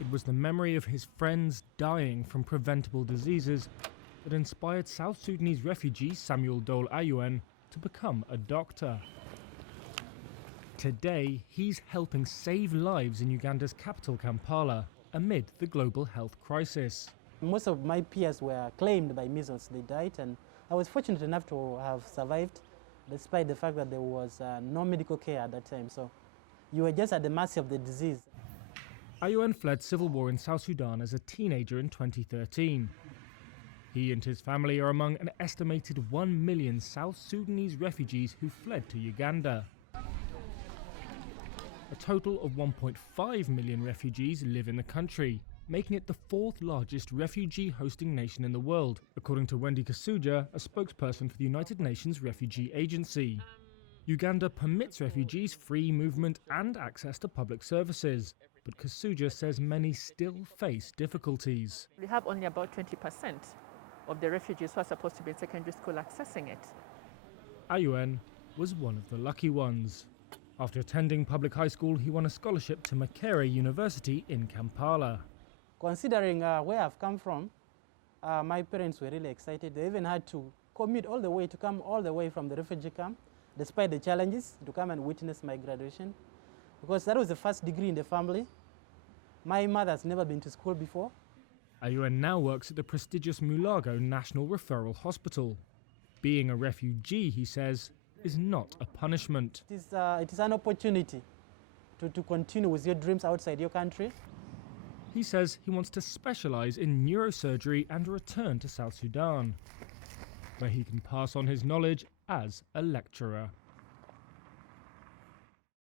It was the memory of his friends dying from preventable diseases that inspired South Sudanese refugee Samuel Dhol Ayeun to become a doctor. Today, he's helping save lives in Uganda's capital, Kampala, amid the global health crisis. Most of my peers were claimed by measles. They died, and I was fortunate enough to have survived, despite the fact that there was no medical care at that time. So you were just at the mercy of the disease. Ayeun fled civil war in South Sudan as a teenager in 2013. He and his family are among an estimated 1 million South Sudanese refugees who fled to Uganda. A total of 1.5 million refugees live in the country, making it the fourth largest refugee-hosting nation in the world, according to Wendy Kasuja, a spokesperson for the United Nations Refugee Agency. Uganda permits refugees free movement and access to public services, but Kasuja says many still face difficulties. We have only about 20% of the refugees who are supposed to be in secondary school accessing it. Ayeun was one of the lucky ones. After attending public high school, he won a scholarship to Makerere University in Kampala. Considering where I've come from, my parents were really excited. They even had to commute all the way to come all the way from the refugee camp, despite the challenges, to come and witness my graduation. Because that was the first degree in the family. My mother has never been to school before. Ayeun now works at the prestigious Mulago National Referral Hospital. Being a refugee, he says, is not a punishment. It is an opportunity to continue with your dreams outside your country. He says he wants to specialise in neurosurgery and return to South Sudan, where he can pass on his knowledge as a lecturer.